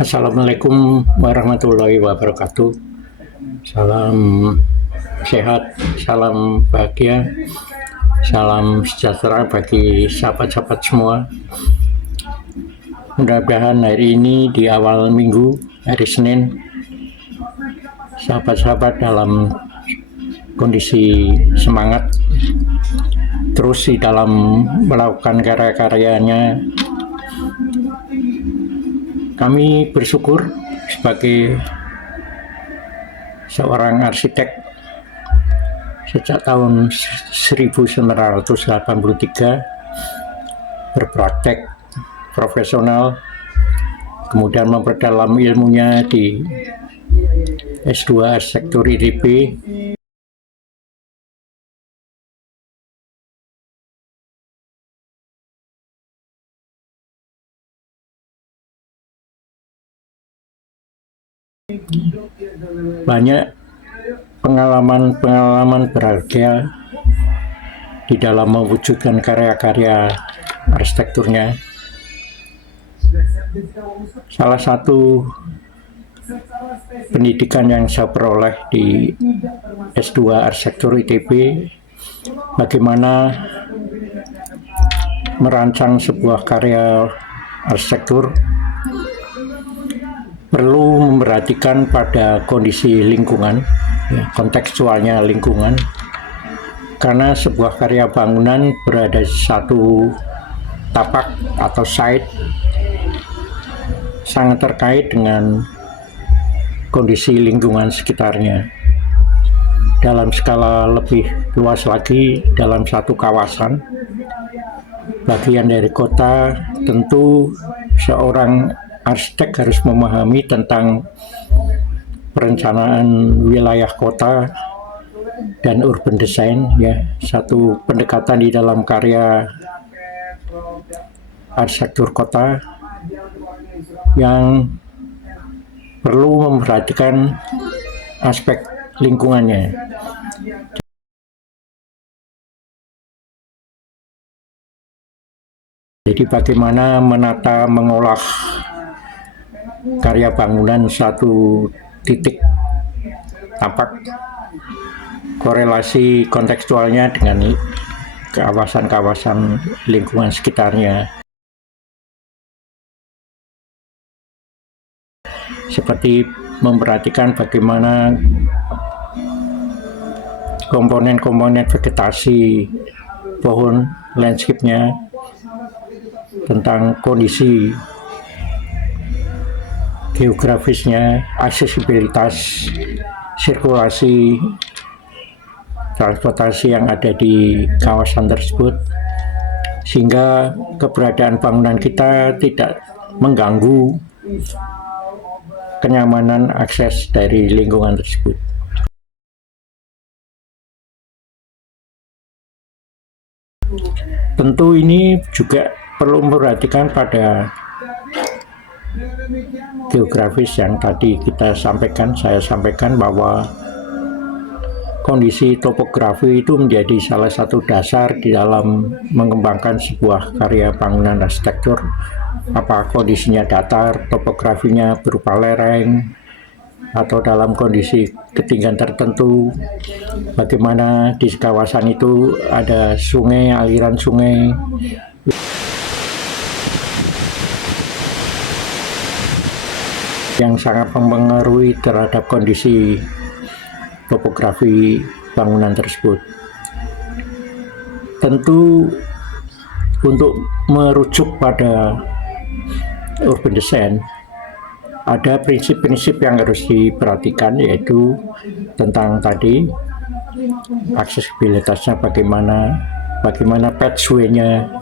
Assalamualaikum warahmatullahi wabarakatuh. Salam sehat, salam bahagia, salam sejahtera bagi sahabat-sahabat semua. Mudah-mudahan hari ini di awal minggu, hari Senin, sahabat-sahabat dalam kondisi semangat terus di dalam melakukan karya-karyanya. Kami bersyukur sebagai seorang arsitek sejak tahun 1983 berpraktek profesional, kemudian memperdalam ilmunya di S2 Arsitektur ITB. Banyak pengalaman berharga di dalam mewujudkan karya-karya arsitekturnya. Salah satu pendidikan yang saya peroleh di S2 Arsitektur ITB, bagaimana merancang sebuah karya arsitektur perlu memperhatikan pada kondisi lingkungan, kontekstualnya lingkungan, karena sebuah karya bangunan berada di satu tapak atau site sangat terkait dengan kondisi lingkungan sekitarnya. Dalam skala lebih luas lagi, dalam satu kawasan, bagian dari kota, tentu seorang arsitek harus memahami tentang perencanaan wilayah kota dan urban design, satu pendekatan di dalam karya arsitektur kota yang perlu memperhatikan aspek lingkungannya. Jadi bagaimana menata, mengolah karya bangunan satu titik tampak, korelasi kontekstualnya dengan kawasan-kawasan lingkungan sekitarnya, seperti memperhatikan bagaimana komponen-komponen vegetasi pohon, landscape-nya, tentang kondisi geografisnya, aksesibilitas, sirkulasi, transportasi yang ada di kawasan tersebut, sehingga keberadaan bangunan kita tidak mengganggu kenyamanan akses dari lingkungan tersebut. Tentu ini juga perlu memperhatikan pada geografis yang tadi saya sampaikan bahwa kondisi topografi itu menjadi salah satu dasar di dalam mengembangkan sebuah karya bangunan arsitektur. Apa kondisinya datar, topografinya berupa lereng, atau dalam kondisi ketinggian tertentu, bagaimana di kawasan itu ada sungai, aliran sungai, yang sangat mempengaruhi terhadap kondisi topografi bangunan tersebut. Tentu untuk merujuk pada urban design, ada prinsip-prinsip yang harus diperhatikan, yaitu tentang tadi aksesibilitasnya, bagaimana pathway-nya,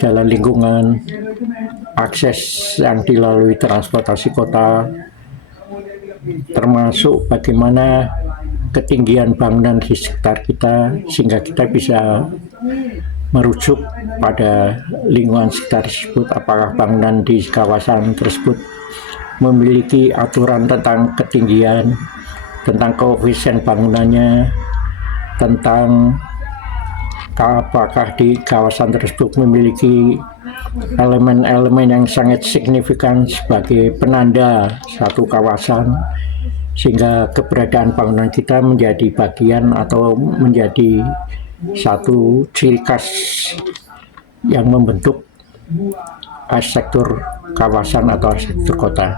jalan lingkungan, akses yang dilalui transportasi kota, termasuk bagaimana ketinggian bangunan di sekitar kita, sehingga kita bisa merujuk pada lingkungan sekitar tersebut, apakah bangunan di kawasan tersebut memiliki aturan tentang ketinggian, tentang koefisien bangunannya, tentang apakah di kawasan tersebut memiliki elemen-elemen yang sangat signifikan sebagai penanda satu kawasan, sehingga keberadaan bangunan kita menjadi bagian atau menjadi satu ciri khas yang membentuk arsitektur kawasan atau arsitektur kota.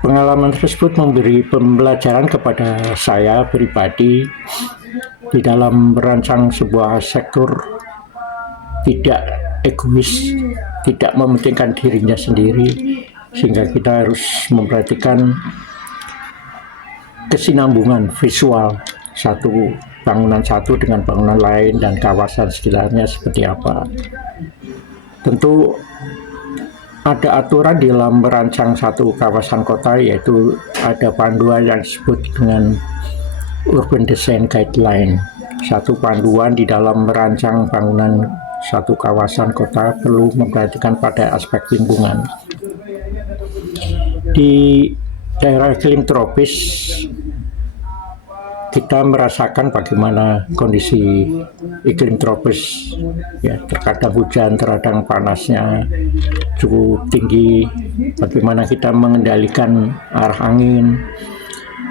Pengalaman tersebut memberi pembelajaran kepada saya pribadi di dalam merancang sebuah sektor, tidak egois, tidak mementingkan dirinya sendiri, sehingga kita harus memperhatikan kesinambungan visual satu bangunan satu dengan bangunan lain dan kawasan sekitarnya seperti apa. Tentu ada aturan di dalam merancang satu kawasan kota, yaitu ada panduan yang disebut dengan Urban Design Guideline. Satu panduan di dalam merancang bangunan satu kawasan kota perlu memperhatikan pada aspek lingkungan. Di daerah iklim tropis, kita merasakan bagaimana kondisi iklim tropis, ya, terkadang hujan, terkadang panasnya cukup tinggi, bagaimana kita mengendalikan arah angin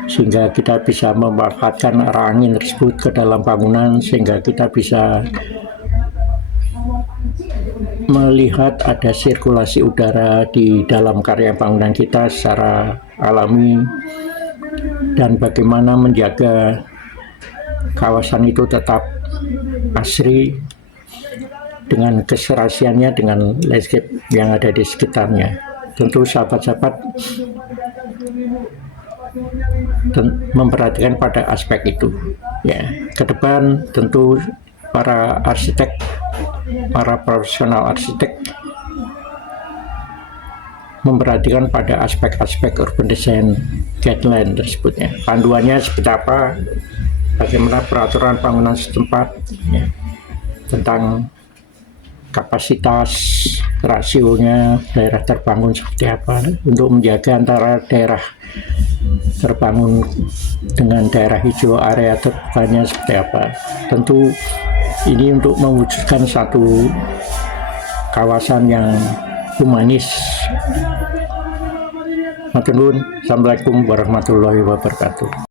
sehingga kita bisa memanfaatkan arah angin tersebut ke dalam bangunan, sehingga kita bisa melihat ada sirkulasi udara di dalam karya bangunan kita secara alami, dan bagaimana menjaga kawasan itu tetap asri dengan keserasiannya, dengan landscape yang ada di sekitarnya. Tentu sahabat-sahabat memperhatikan pada aspek itu. Ya, ke depan tentu para arsitek, para profesional arsitek memperhatikan pada aspek-aspek urban design guideline tersebutnya. Panduannya seperti apa, bagaimana peraturan bangunan setempat, ya, tentang kapasitas, rasionya, daerah terbangun seperti apa, untuk menjaga antara daerah terbangun dengan daerah hijau, area terbukanya seperti apa. Tentu ini untuk mewujudkan satu kawasan yang humanis. Assalamualaikum warahmatullahi wabarakatuh.